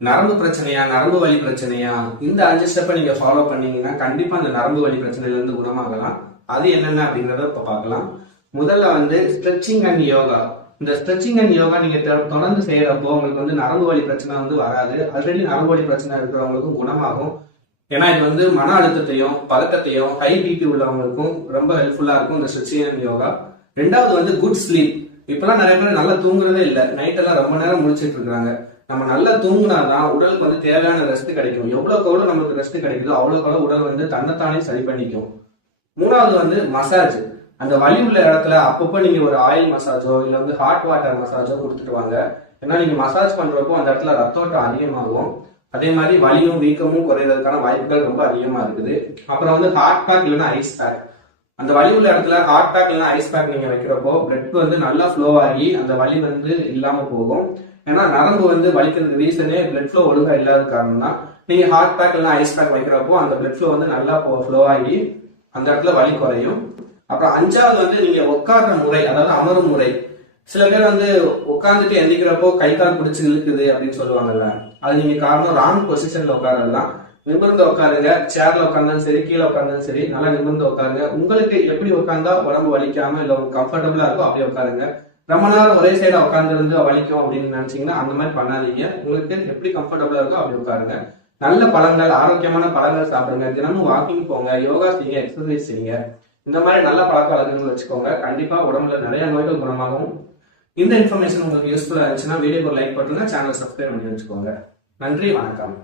நரம்பு பிரச்சனையா, நரம்பு வலி பிரச்சனையா, இந்த 5 ஸ்டெப்பை நீங்க ஃபாலோ பண்ணீங்கன்னா கண்டிப்பா அந்த நரம்பு வலி பிரச்சனையில இருந்து குணமாகலாம். அது என்னென்ன அப்படிங்கறத இப்ப பார்க்கலாம். முதல்ல வந்து ஸ்ட்ரெச்சிங் அண்ட் யோகா. இந்த ஸ்ட்ரெச்சிங் அண்ட் யோகா நீங்க தொடர்ந்து செய்யறப்போ உங்களுக்கு வந்து நரம்பு வலி பிரச்சனை வந்து வராது. ஆல்ரெடி நரம்பு வலி பிரச்சனை இருக்கிறவங்களுக்கும் குணமாகும். ஏன்னா இது வந்து மன அழுத்தத்தையும் பதட்டத்தையும் ஹை பிபி உள்ளவங்களுக்கும் ரொம்ப ஹெல்ப்ஃபுல்லா இருக்கும் இந்த ஸ்ட்ரெச்சிங் அண்ட் யோகா. ரெண்டாவது வந்து குட் ஸ்லீப். இப்பெல்லாம் நிறைய பேர் நல்லா தூங்குறதே இல்லை, நைட் எல்லாம் ரொம்ப நேரம் முடிச்சிட்டு இருக்காங்க. நம்ம நல்லா தூங்குனாதான் உடலுக்கு வந்து தேவையான ரெஸ்ட் கிடைக்கும். எவ்வளவுக்கு எவ்வளவு நமக்கு ரெஸ்ட் கிடைக்குதோ அவ்வளவுக்கு எவ்வளவு உடல் வந்து தன்னைத்தானே சரி பண்ணிக்கும். மூணாவது வந்து மசாஜ். அந்த வலி உள்ள இடத்துல அப்பப்போ நீங்க ஒரு ஆயில் மசாஜோ இல்ல வந்து ஹாட் வாட்டர் மசாஜோ கொடுத்துட்டு வாங்க. ஏன்னா நீங்க மசாஜ் பண்றப்போ அந்த இடத்துல ரத்தோட்டம் அதிகமாகும். அதே மாதிரி வலியும் வீக்கமும் குறையிறதுக்கான வாய்ப்புகள் ரொம்ப அதிகமா இருக்குது. அப்புறம் வந்து ஹாட் பேக் இல்லைன்னா ஐஸ் பேக். அந்த வலி உள்ள இடத்துல ஹாட் பேக் இல்லைன்னா ஐஸ் பேக் நீங்க வைக்கிறப்போ பிளட் வந்து நல்லா ஃப்ளோ ஆகி அந்த வலி வந்து இல்லாம போகும். ஏன்னா நரம்பு வந்து வலிக்கிறதுக்கு ரீசனே பிளட் ஃப்ளோ ஒழுங்கா இல்லாத காரணம் தான். நீங்க ஹாட் பேக் இல்லைன்னா ஐஸ் பேக் வைக்கிறப்போ அந்த பிளட் ஃப்ளோ வந்து நல்லா ஃப்ளோ ஆகி அந்த இடத்துல வலி குறையும். அப்புறம் அஞ்சாவது வந்து நீங்க உட்கார்ற முறை, அதாவது அமரும் முறை. சில பேர் வந்து உட்காந்துட்டு எந்திக்கிறப்போ கை கால் பிடிச்சி இழுக்குது அப்படின்னு சொல்லுவாங்கல்ல, அது நீங்க காரணம் ராங் பொசிஷன்ல உட்காரலாம். நிமிர்ந்து உட்காருங்க. சேர்ல உட்காந்தாலும் சரி, கீழே உட்காந்தாலும் சரி, நல்லா நிமிர்ந்து உட்காருங்க. உங்களுக்கு எப்படி உட்காந்தா உடம்பு வலிக்காம இல்ல உங்களுக்கு கம்ஃபர்டபுளா இருக்கோ அப்படியே உட்காருங்க. ரொம்ப நேரம் ஒரே சைடா உட்கார்ந்து இருந்து வலிக்கும் அப்படின்னு நினைச்சீங்கன்னா அந்த மாதிரி பண்ணாதீங்க. உங்களுக்கு எப்படி கம்ஃபர்டபுளா இருக்கோ அப்படி உட்காருங்க. நல்ல பழங்கள், ஆரோக்கியமான பழங்கள் சாப்பிடுங்க. தினமும் வாக்கிங் போங்க, யோகா செய்யுங்க, எக்ஸசைஸ் செய்யுங்க. இந்த மாதிரி நல்ல பழக்க வழக்கங்கள் வச்சுக்கோங்க. கண்டிப்பா உடம்புல நிறைய நோய்கள் குணமாகும். இந்த இன்ஃபர்மேஷன் உங்களுக்கு யூஸ்ஃபுல்லா இருந்துச்சுன்னா வீடியோக்கு ஒரு லைக் பண்ணுங்க, சேனல் சப்ஸ்கிரைப் பண்ணி வச்சுக்கோங்க. நன்றி, வணக்கம்.